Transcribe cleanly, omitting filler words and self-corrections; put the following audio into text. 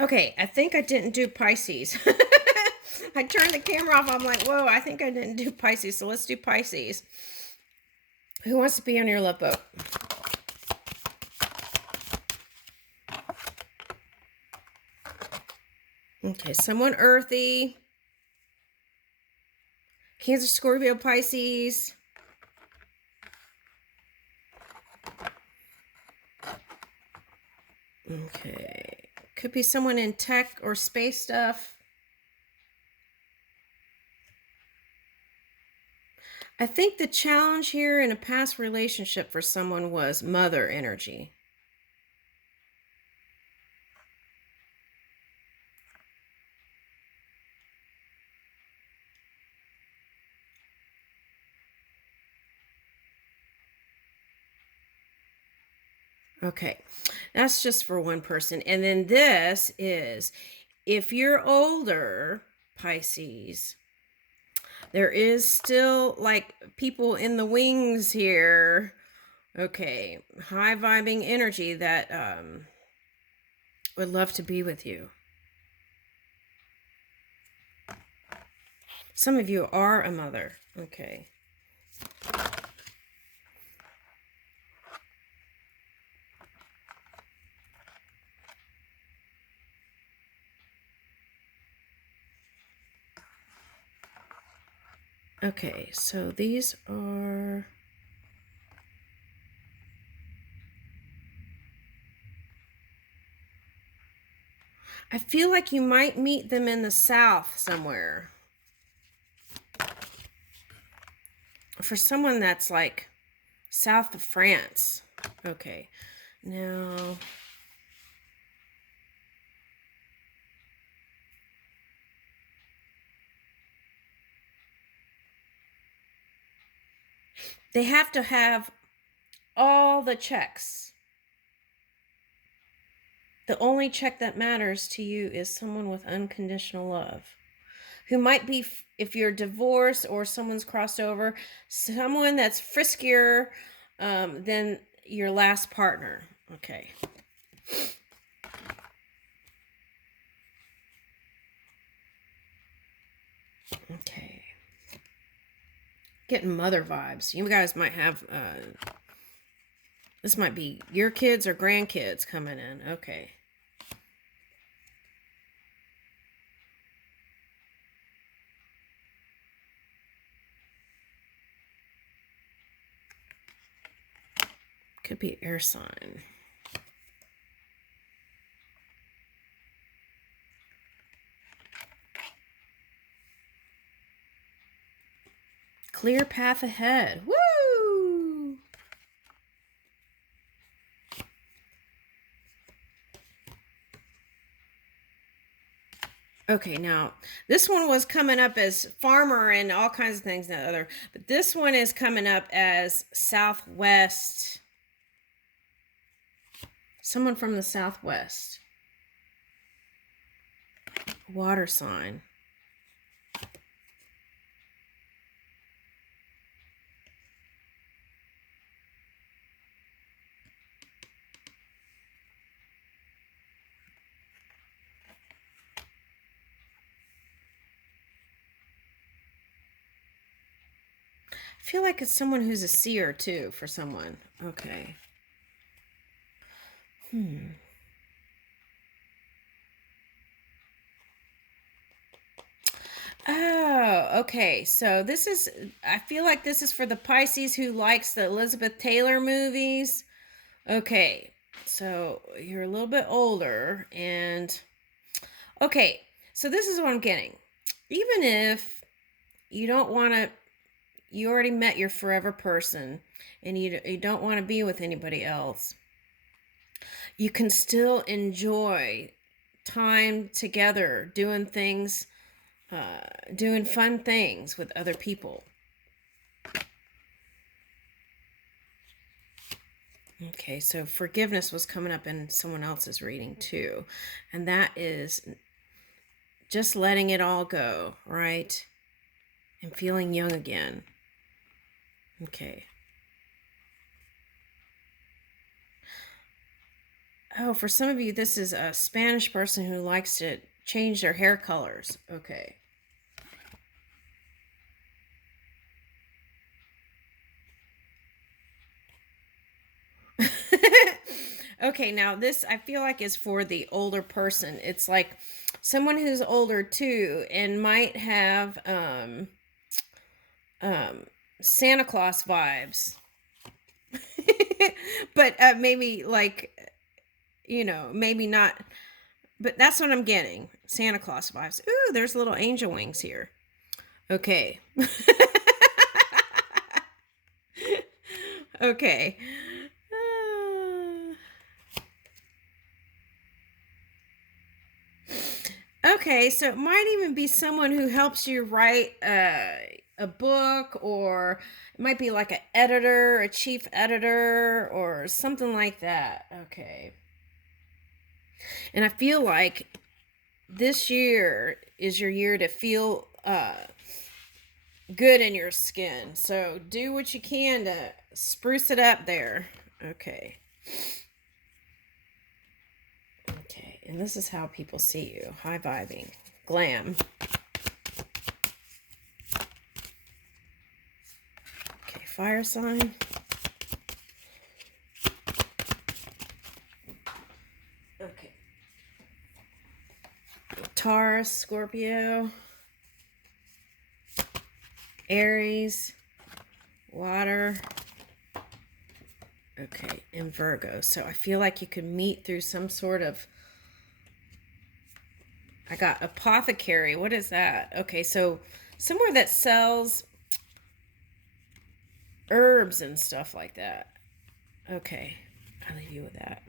Okay, I think I didn't do Pisces. I turned the camera off. I'm like, whoa, I think I didn't do Pisces. So let's do Pisces. Who wants to be on your love boat? Okay, someone earthy. Cancer, Scorpio, Pisces. Okay. Could be someone in tech or space stuff. I think the challenge here in a past relationship for someone was mother energy. Okay, that's just for one person. And then this is if you're older, Pisces, there is still like people in the wings here. Okay, high vibing energy that would love to be with you. Some of you are a mother. Okay. Okay, so these are... I feel like you might meet them in the South somewhere. For someone that's like south of France. Okay, now... They have to have all the checks. The only check that matters to you is someone with unconditional love. Who might be, if you're divorced or someone's crossed over, someone that's friskier than your last partner. Okay. Okay. Getting mother vibes. You guys might have, this might be your kids or grandkids coming in. Okay. Could be air sign. Clear path ahead. Woo! Okay, now this one was coming up as farmer and all kinds of things and other, but this one is coming up as Southwest. Someone from the Southwest. Water sign. I feel like it's someone who's a seer too for someone. Okay. Oh, okay. So this is, I feel like this is for the Pisces who likes the Elizabeth Taylor movies. Okay. So you're a little bit older and okay. So this is what I'm getting. Even if you don't want to, you already met your forever person and you don't want to be with anybody else, you can still enjoy time together doing things, doing fun things with other people. Okay, so forgiveness was coming up in someone else's reading too, and that is just letting it all go, right? And feeling young again. Okay. Oh, for some of you, this is a Spanish person who likes to change their hair colors. Okay. Okay, now this I feel like is for the older person. It's like someone who's older too and might have um Santa Claus vibes. But maybe like, maybe not, but that's what I'm getting. Santa Claus vibes. Ooh, there's little angel wings here. Okay. Okay. Okay, so it might even be someone who helps you write a book, or it might be like an editor, a chief editor, or something like that. Okay. And I feel like this year is your year to feel good in your skin. So do what you can to spruce it up there. Okay. Okay. And this is how people see you. High vibing. Glam. Okay. Fire sign. Okay. Taurus, Scorpio, Aries, water. Okay, and Virgo. So I feel like you could meet through some sort of, I got apothecary. What is that? Okay, so somewhere that sells herbs and stuff like that. Okay, I'll leave you with that.